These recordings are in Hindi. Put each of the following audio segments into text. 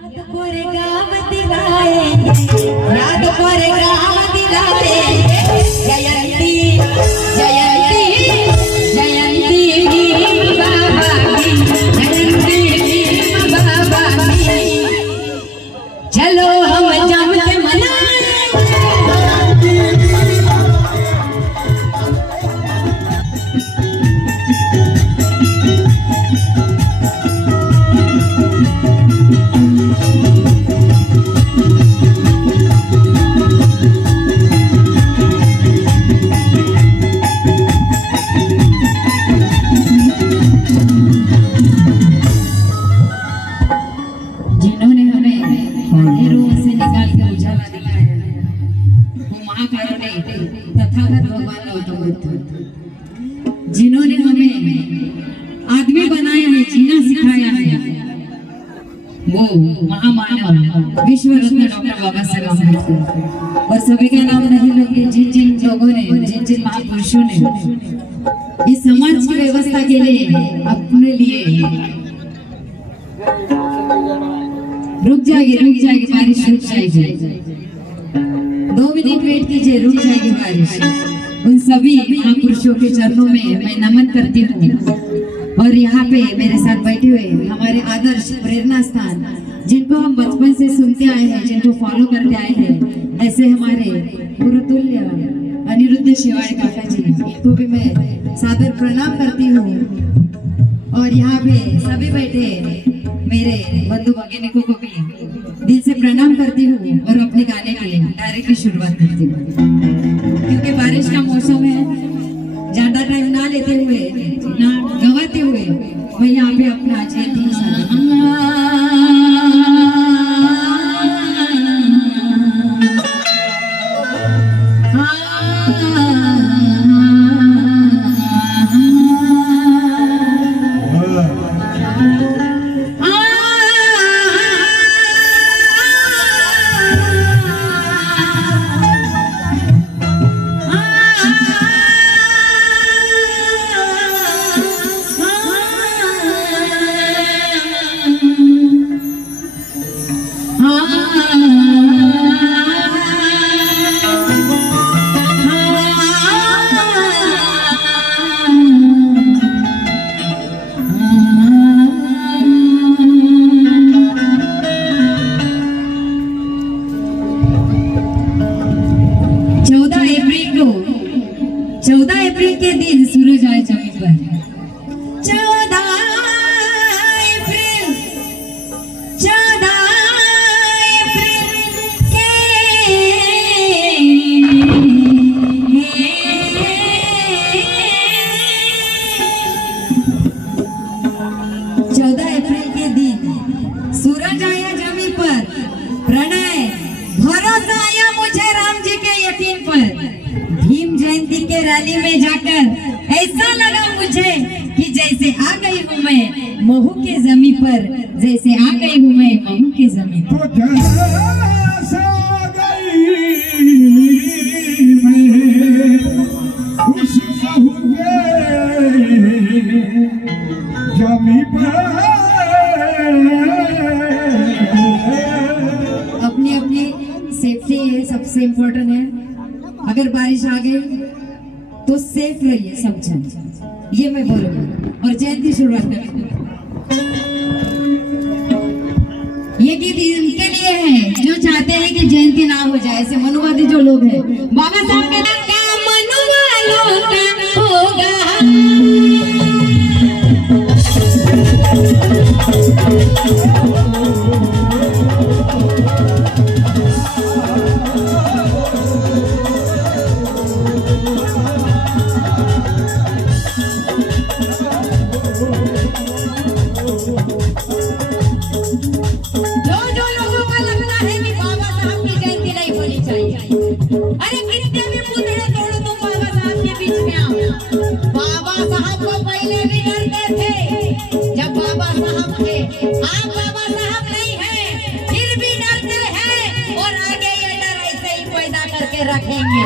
कोरेगाव दिलाएंगे, याद कोरेगाव दिलाएंगे। जयंती जयंती जयंती बाबा की, जयंती बाबा की। चलो हम जम के मनाएं। जिन्होंने हमें अंधेरों से निकाल के उजाला दिलाया, वो महाकारुण्य तथागत भगवान गौतम बुद्ध। जिन्होंने हमें आदमी बनाया है, जीना सिखाया है, वो महामानव विश्व रत्न डॉक्टर बाबा साहेब अम्बेडकर। और सभी का नाम नहीं लेंगे, जिन जिन लोगों ने, जिन जिन महापुरुषों ने इस समाज की व्यवस्था के लिए अपने लिए रुक जाएगी बारिश, रुक जाएगी। 2 मिनट वेट कीजिए, रुक जाएगी बारिश। उन सभी महापुरुषों के चरणों में मैं नमन करती हूँ। और यहाँ पे मेरे साथ बैठे हुए हमारे आदर्श प्रेरणा स्थान, जिनको हम बचपन से सुनते आए हैं, जिनको फॉलो करते आए हैं, ऐसे हमारे गुरुतुल्य अनिरुद्ध शिवाड़ी काका जी, इनको भी मैं सादर प्रणाम करती हूँ। और यहाँ पे सभी बैठे मेरे बंधु भगिनियों को भी दिल से प्रणाम करती हूँ। और अपने गाने के लिए डायरेक्टली शुरुआत करती हूँ, क्योंकि बारिश का मौसम है। ज्यादा टाइम ना लेते हुए, ना गवाते हुए, मैं यहाँ पे अपना के दिन सूरज आए जमीन पर। 14 अप्रैल के 14 अप्रैल के दिन सूरज आया जमीन पर। प्रणय भरोसा आया मुझे राम जी के यकीन पर। भीम जयंती के रैली में जाकर ऐसा लगा मुझे कि जैसे आ गई हूँ मैं महू के जमी पर, जैसे आ गई हूँ मैं महू के जमी पर। अपनी अपनी सेफ्टी सबसे इम्पोर्टेंट है। अगर बारिश आ गई तो सेफ रहिए सब जन, ये मैं बोलूँगी। और जयंती शुरुआत करें। ये गीत इनके लिए है जो चाहते हैं कि जयंती ना हो जाए, ऐसे मनुवादी जो लोग हैं। बाबा साहब के नाम का मनुवालों का होगा। अरे कितने भी पुतले तोड़ो तुम बाबा साहब के बीच में आओ। बाबा साहब को पहले भी डरते थे जब बाबा साहब थे। आप बाबा साहब नहीं हैं, फिर भी डरते हैं। और आगे ये डर ऐसे ही पैदा करके रखेंगे।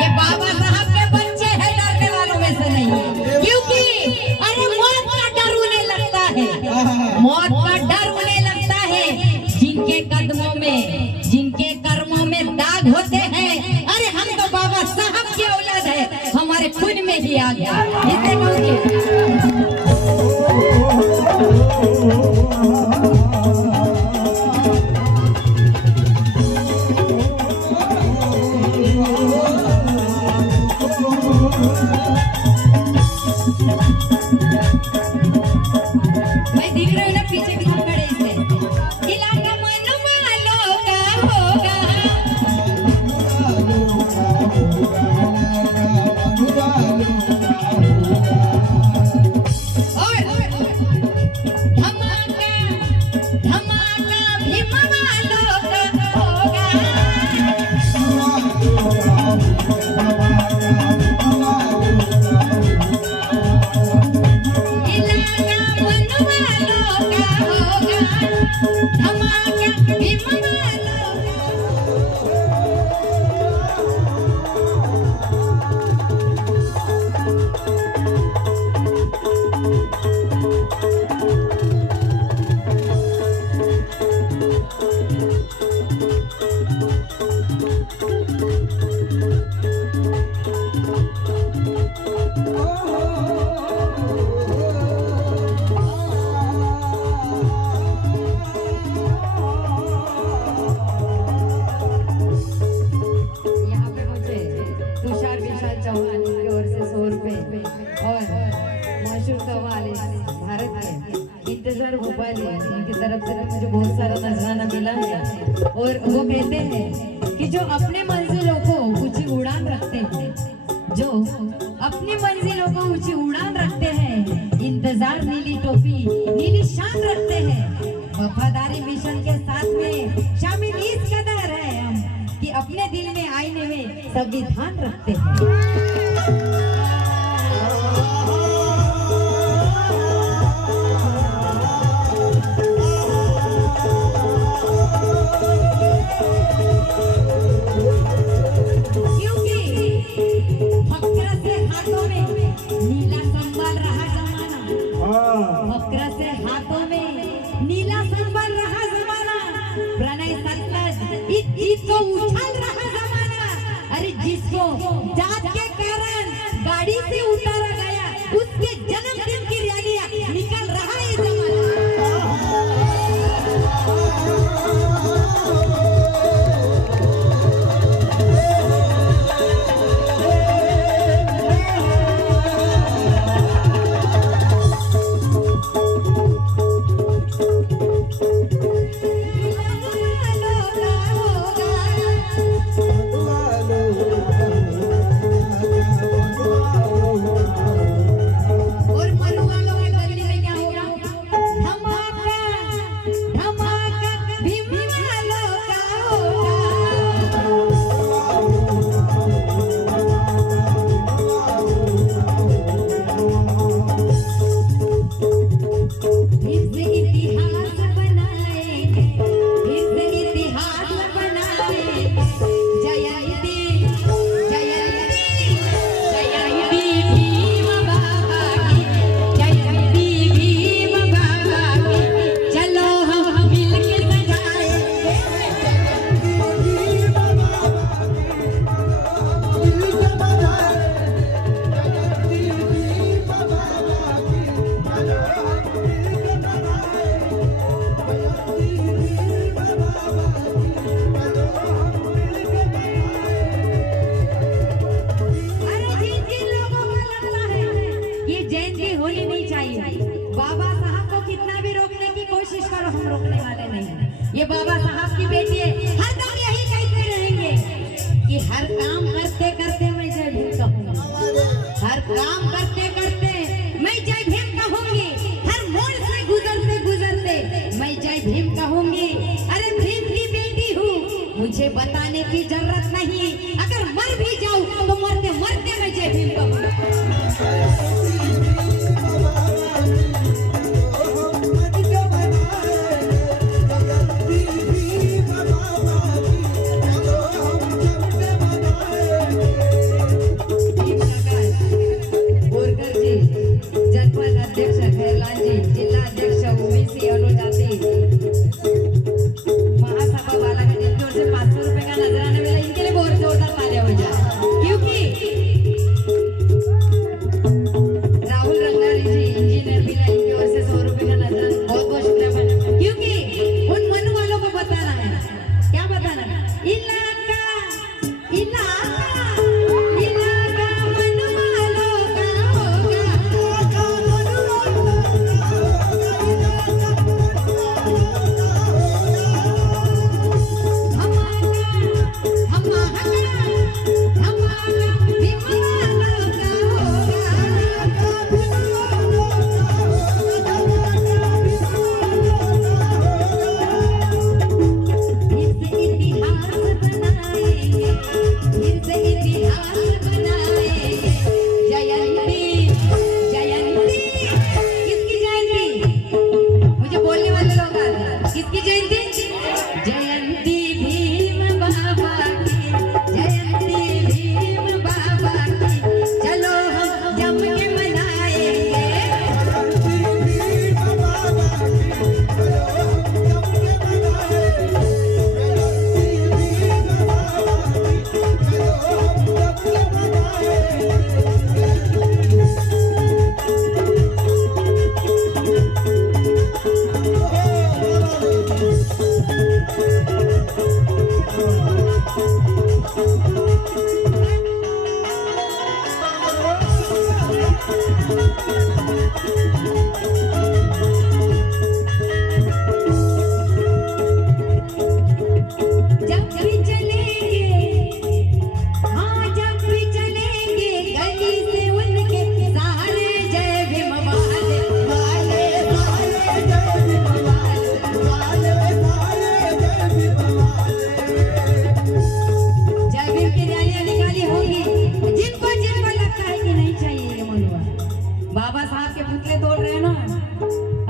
ये बाबा साहब के बच्चे हैं, डरने वालों में से नहीं है। क्योंकि अरे मौत का डर उन्हें लगता है, मौत का डर उन्हें लगता है। जिनके कदमों में, जिनके कर्मों में दाग होते हैं। अरे हम तो बाबा साहब की औलाद है, हमारे खून में ही आ गया। इससे कहूँगी मैं दिख रहा हूँ ना, पीछे भी सब खड़े इससे। इलाका मनवालों का होगा, और धमाका धमाका भीम वालों का होगा। चौहान की ओर से 100 रुपए और मशहूर कव्वाली भारत के इंतजार भोपाली इनकी तरफ से मुझे बहुत सारा नजराना मिला है। और वो कहते हैं कि जो अपने मंजिलों को ऊंची उड़ान रखते हैं, जो अपनी मंजिलों को ऊंची उड़ान रखते हैं, इंतजार नीली टोपी नीली शान रखते हैं, वफादारी मिशन के साथ में शामिल इस कदर है हम कि अपने दिल में आईने में संविधान रखते हैं। वक्र से हाथों में नीला संबल रहा जमाना, प्रणय सतलज इस चीज को उछाल रहा जमाना। अरे जिसको जात के कारण गाड़ी से उतारा गया, उसके जन्मदिन की रैलियां निकल रहा है जमाना। बाबा साहब को कितना भी रोकने की कोशिश करो, हम रोकने वाले नहीं। ये बाबा साहब की बेटी है, हर दम यही कहते रहेंगे कि हर काम करते करते मैं जय भीम कहूँगी, हर काम करते करते मैं जय भीम कहूँगी, हर मोड़ से गुजरते गुजरते मैं जय भीम कहूँगी। अरे भीम की बेटी हूँ, मुझे बताने की जरूरत नहीं, अगर मर भी जाऊँ तो मरते मरते मैं जय भीम कहूँगी। जनपद अध्यक्ष खैरलाल जी, जिला अध्यक्ष ओबीसी अनुजाति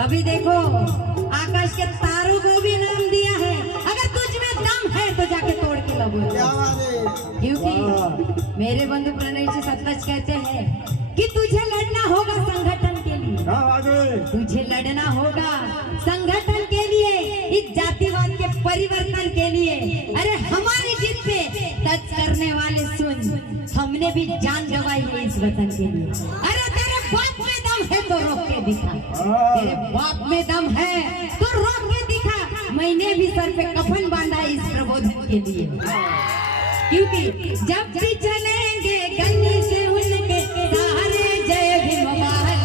अभी देखो आकाश के तारों को भी नाम दिया है, अगर तुझ में दम है तो जाके तोड़ के लो। क्योंकि मेरे बंधु प्रणय जी सतलज कहते हैं कि तुझे लड़ना होगा संगठन के लिए, तुझे लड़ना होगा संगठन के लिए, इस जातिवाद के परिवर्तन के लिए। अरे हमारी जिद पे टच करने वाले सुन, हमने भी जान गंवाई है इस वतन के लिए। अरे तेरे बाप में दम है तो रोक के दिखा, तेरे बाप में दम है तो रोक के दिखा। मैंने भी सर पे कफन बांधा इस प्रबोधन के लिए, क्योंकि जब भी चलेंगे गली से उनके सहारे जय भीम वाले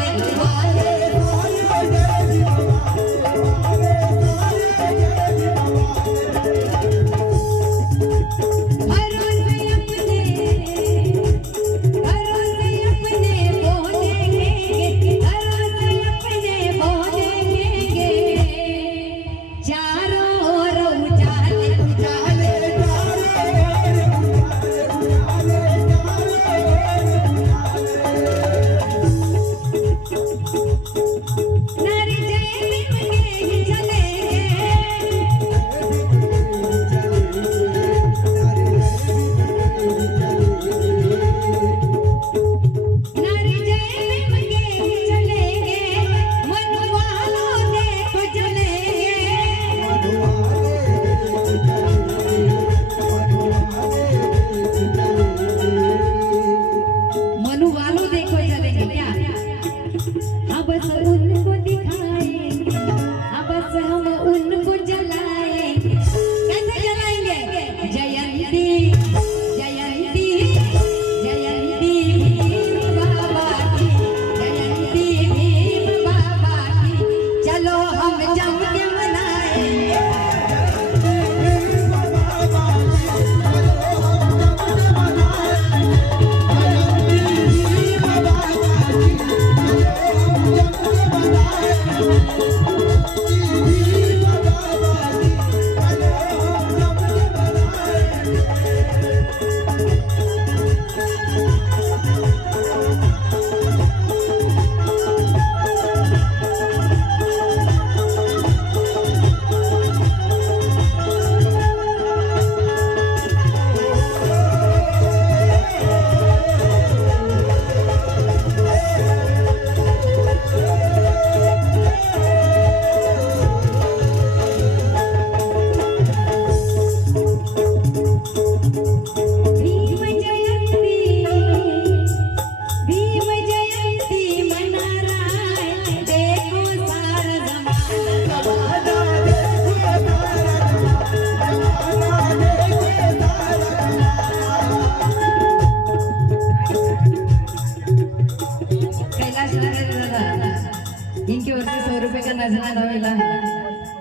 इनकी ओर से 100 रुपए का नजराना मिला।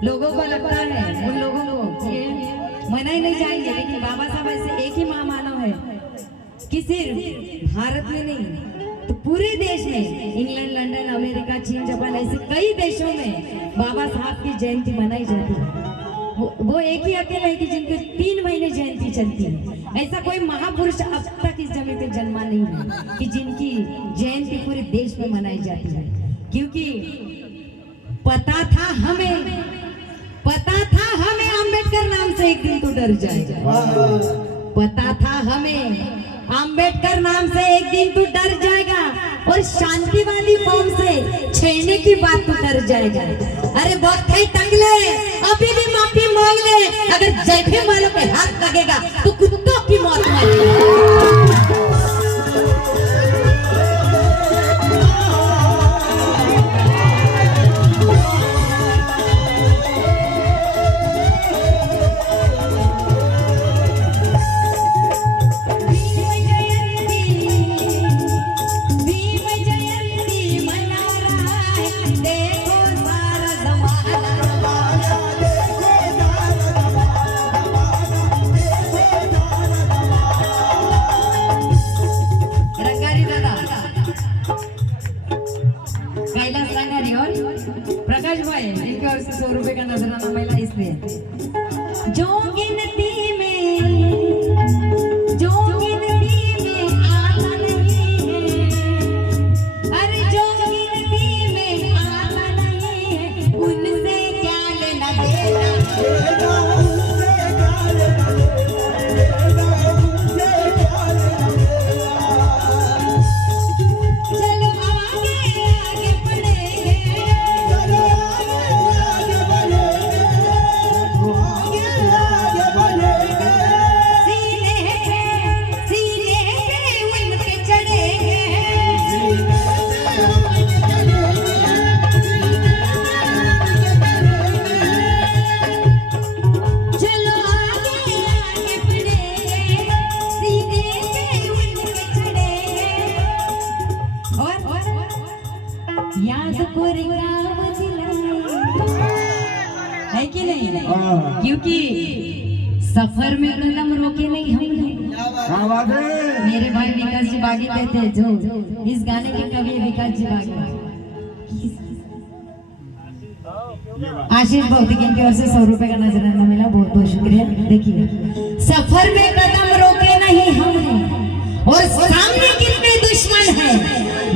लोगों को लगता है उन लोगों को ये मनाई नहीं जाएंगे, लेकिन बाबा साहब ऐसे एक ही महामानव है कि सिर्फ भारत में नहीं तो पूरे देश में, इंग्लैंड, लंदन, अमेरिका, चीन, जापान, ऐसे कई देशों में बाबा साहब की जयंती मनाई जाती है। वो एक ही अकेले है कि जिनके 3 महीने जयंती चलती है। ऐसा कोई महापुरुष अब तक इस जमीन पे जन्मा नहीं है कि जिनकी जयंती पूरे देश में मनाई जाती है। क्योंकि पता था हमें अम्बेडकर नाम से एक दिन तो डर जाएगा। पता था हमें अम्बेडकर नाम से एक दिन तो डर जाएगा, और शांति वाली फॉर्म से छेड़ने की बात तो डर जाएगा। अरे बहुत है टंगले, अभी भी माफी मांग ले, अगर जय भीम वालों पे हाथ लगेगा तो कुत्तों की मौत होगी। जो गिनती में आता नहीं है, अरे जो गिनती में आता नहीं है, उनसे क्या लेना देना। चलो आगे आगे बढ़ेंगे, सीने पे उन पे चढ़ेंगे। चलो आगे आगे बढ़ेंगे, सीने पे उन पे चढ़ेंगे। और याद करेगा वो दिलाए, है कि नहीं? क्योंकि सफर में कदम रोके नहीं हमने। मेरे भाई विकास जी बागी कहते हैं, जो इस गाने के कवि है विकास जी बागी। आशीष भौतिक इनकी ओर से 100 रुपए का नजराना मिला, बहुत बहुत शुक्रिया। देखिए, सफर में कदम रोके नहीं हमने, और सामने कितने दुश्मन हैं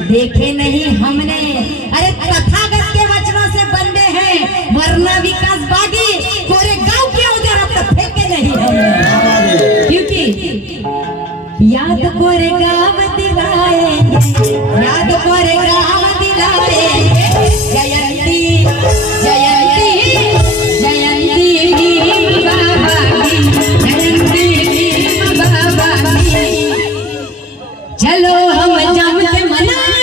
देखे नहीं हमने। अरे तथागत के वचनों से बंदे हैं, वरना विकास बागी पूरे गांव के उधर अब तक फेंके नहीं हमने। क्योंकि याद कोरे गाँव दिलाएंगे, याद कोरे गाँव दिलाएंगे। जयंती जयंती जयंती बाबा की, जयंती बाबा की। चलो हम जम के मनाएं,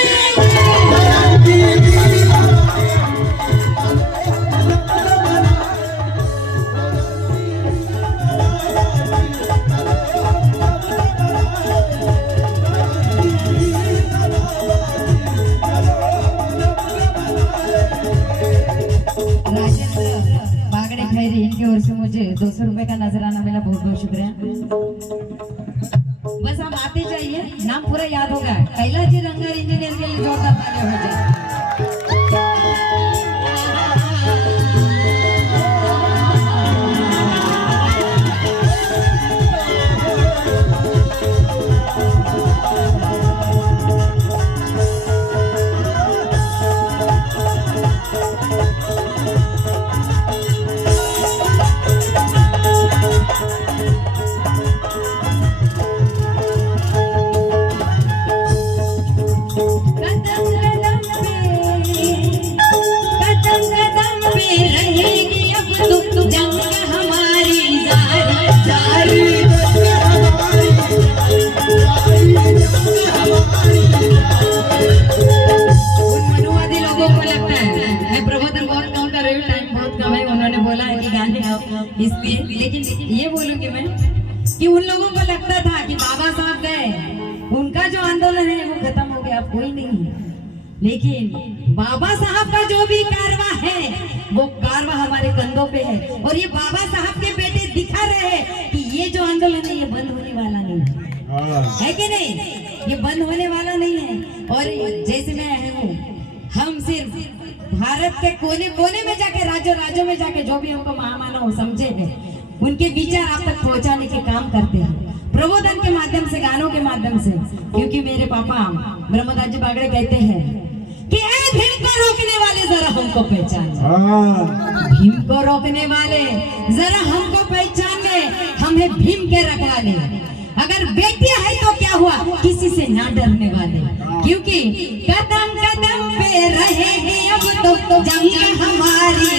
बागड़े खैरी इनकी ओर से मुझे 200 रुपए का नजराना मिला, बहुत बहुत शुक्रिया। बस आप आते जाइए, नाम पूरा याद होगा। कैलाश जी रंगर इंजीनियर के लिए जोरदार तालियां हो जाए। इसलिए, लेकिन ये बोलूंगी मैं कि उन लोगों को लगता था कि बाबा साहब गए, उनका जो आंदोलन है वो खत्म हो गया, अब कोई नहीं है। लेकिन बाबा साहब का जो भी कारवा है, वो कारवा हमारे कंधों पे है। और ये बाबा साहब के बेटे दिखा रहे हैं कि ये जो आंदोलन है ये बंद होने वाला नहीं है कि नहीं? ये बंद होने वाला नहीं है। और जैसे मैं हूँ, हम सिर्फ भारत के कोने कोने में जाके, राज्यों में जाके जो भी हमको महामानव समझे हैं, उनके विचार आप तक पहुंचाने के काम करते हैं, प्रबोधन के माध्यम से, गानों के माध्यम से। क्योंकि मेरे पापा ब्रह्मदास जी बागड़े कहते हैं कि भीम को रोकने वाले जरा हमको पहचान, भीम को रोकने वाले जरा हमको पहचान ले, हमें भीम के रखवाले। अगर बेटी है तो क्या हुआ, किसी से ना डरने वाले। क्योंकि कदम कदम पे रहेगी अब तो जंग हमारी।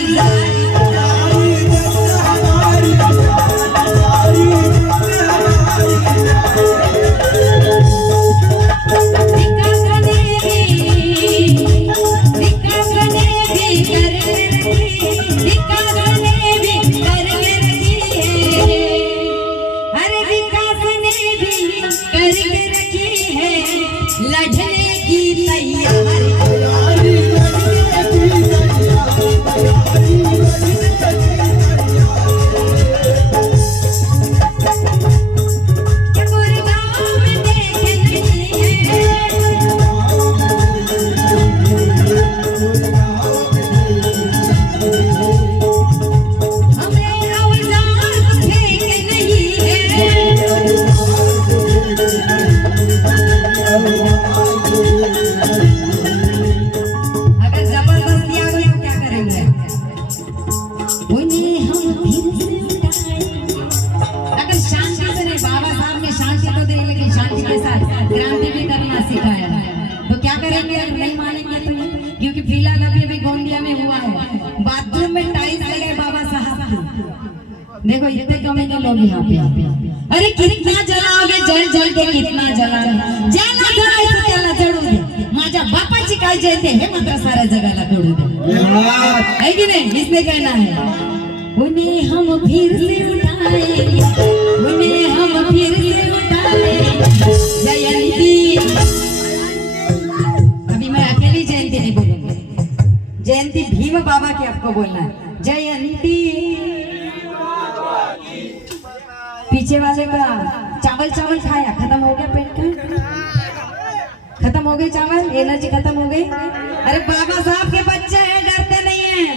लड़ने की तैयारी देखो इतने कमेंट लोग यहाँ पे, अरे कितना जलाओगे, जल जल के कितना जलाओगे, ज्याला जळायचं त्याला जळू दे, माझ्या बापाची काय जयते हे मात्र साऱ्या जगाला कळू दे, है कि नहीं? इसमें कहना है उन्हें हम फिर से उठाएंगे, उन्हें हम फिर से उठाएंगे जयंती। अभी मैं अकेली जयंती नहीं बोलूंगी, जयंती भीम बाबा की आपको बोलना है, जयंती। पीछे वाले का चावल चावल खाया, खत्म हो गया पेट का, खत्म हो गई चावल, एनर्जी खत्म हो गई। अरे बाबा साहब के बच्चे हैं, डरते नहीं हैं,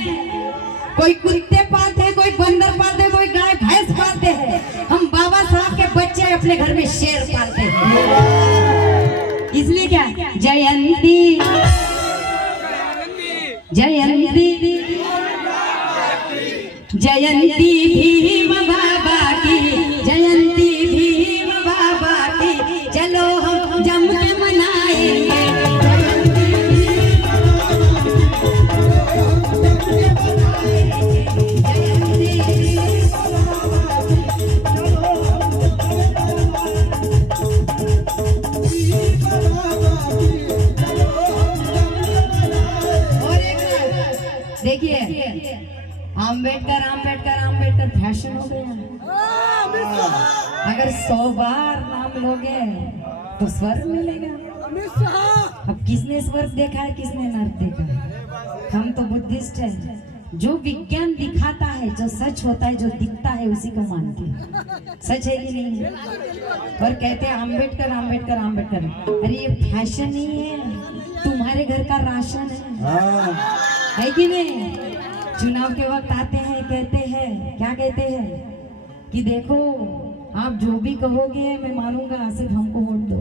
कोई कुत्ते पालते हैं, कोई बंदर पालते हैं, कोई गाय भैंस पालते हैं, हम बाबा साहब के बच्चे अपने घर में शेर पालते हैं। इसलिए क्या जयंती जयंती जयंती भीम बाबा की, जयंती भीम बाबा की, चलो हम जम के मनाएंगे। देखिए आम्बेडकर आम्बेडकर आम्बेडकर फैशन हो गया। अगर 100 बार नाम लोगे तो स्वर्ग मिलेगा। अब किसने स्वर्ग देखा है, किसने नर्क देखा है? हम तो बुद्धिस्ट हैं, जो विज्ञान दिखाता है, जो सच होता है, जो दिखता है उसी को मानते हैं। सच है कि नहीं? और कहते हैं आम्बेडकर आम्बेडकर आम्बेडकर। अरे ये फैशन नहीं है, तुम्हारे घर का राशन है कि नहीं? चुनाव के वक्त आते हैं, कहते हैं, क्या कहते हैं कि देखो आप जो भी कहोगे मैं मानूंगा, सिर्फ हमको वोट दो।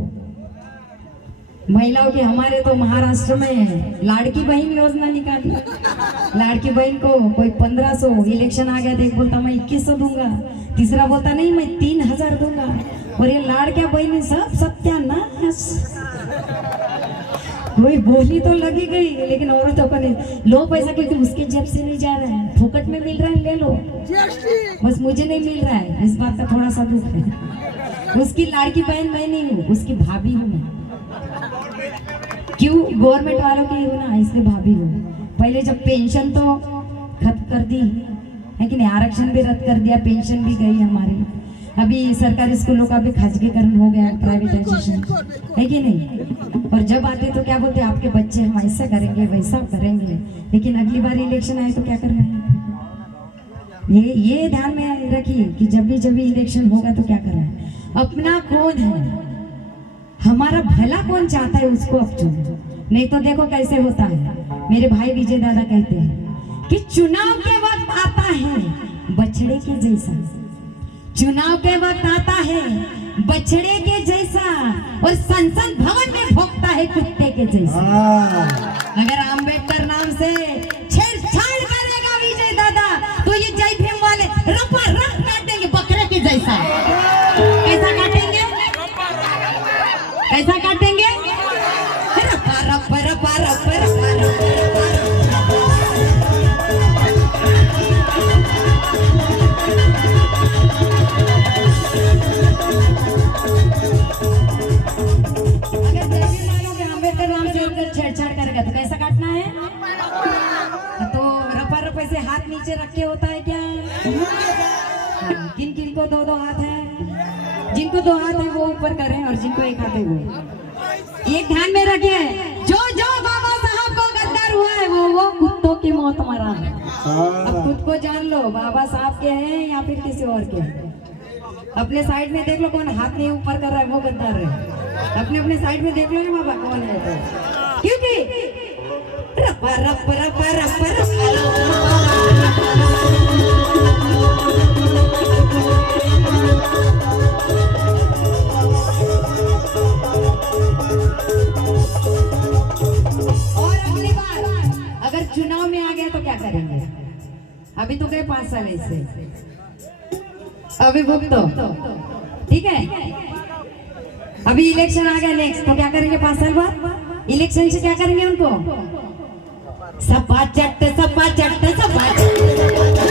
महिलाओं की हमारे तो महाराष्ट्र में लाड़की बहन योजना निकाली, लाड़की बहन को कोई 1500, इलेक्शन आ गया, देख बोलता मैं 2100 दूंगा, तीसरा बोलता नहीं मैं 3000 दूंगा, और ये लाड़कियां बहन सब सत्यानाश। कोई बोली तो लगी गई, लेकिन औरतों को नहीं। लो पैसा, क्योंकि उसके जेब से नहीं जा रहा है, फुकट में मिल रहा है, ले लो, बस मुझे नहीं मिल रहा है, इस बात का थोड़ा सा दुख है। उसकी लाड़की बहन मैं नहीं हूँ, उसकी भाभी हूँ मैं। क्यों? गवर्नमेंट वालों की हूँ ना, इसलिए भाभी हूँ। पहले जब पेंशन तो खत्म कर दी है कि नहीं, आरक्षण भी रद्द कर दिया, पेंशन भी गई हमारी। अभी सरकारी स्कूलों का भी खाजगीकरण हो गया, प्राइवेटाइजेशन, है कि नहीं? और जब आते तो क्या बोलते, आपके बच्चे हम ऐसा करेंगे वैसा करेंगे, लेकिन अगली बार इलेक्शन आए तो क्या करना है? ये ध्यान में रखिए कि जब भी इलेक्शन होगा तो क्या करना है। अपना कौन है, हमारा भला कौन चाहता है, उसको अब चुनो। नहीं तो देखो कैसे होता है। मेरे भाई विजय दादा कहते हैं कि चुनाव के वक्त आता है बछड़े के जैसा, चुनाव के वक्त आता है बछड़े के जैसा, और संसद भवन में भोगता है कुत्ते के जैसा। अगर आम्बेडकर नाम से छेड़छाड़ करेगा विजय दादा तो ये जय भीम वाले रपा रप काट देंगे बकरे के जैसा। कैसा काटेंगे, कैसा काटेंगे? रपा रप रपा रप रपा रप। छेड़छाड़ करेगा तो कैसा काटना है? तो रपा रप से हाथ नीचे रख के होता है क्या? किन किन को 2-2 हाथ है? जिनको 2 हाथ है वो ऊपर करें, और जिनको 1 हाथ है वो। एक ध्यान में रखिए, जो बाबा साहब को गद्दार हुआ है वो कुत्तों की मौत मरा है। अब खुद को जान लो, बाबा साहब के हैं या फिर किसी और के हैं। अपने साइड में देख लो कौन हाथ नहीं ऊपर कर रहा है, वो गद्दार है। अपने साइड में देख लो ना बाबा कौन है तो। क्योंकि रपा रप रपा रप और अगली बार अगर चुनाव में आ गया तो क्या करेंगे? अभी तो गए 5 साल ऐसे, अभी भुगतो, ठीक है? अभी इलेक्शन आ गया नेक्स्ट, तो क्या करेंगे 5 साल बाद? इलेक्शन से क्या करेंगे उनको? सपा चट सपा चट सपा चट।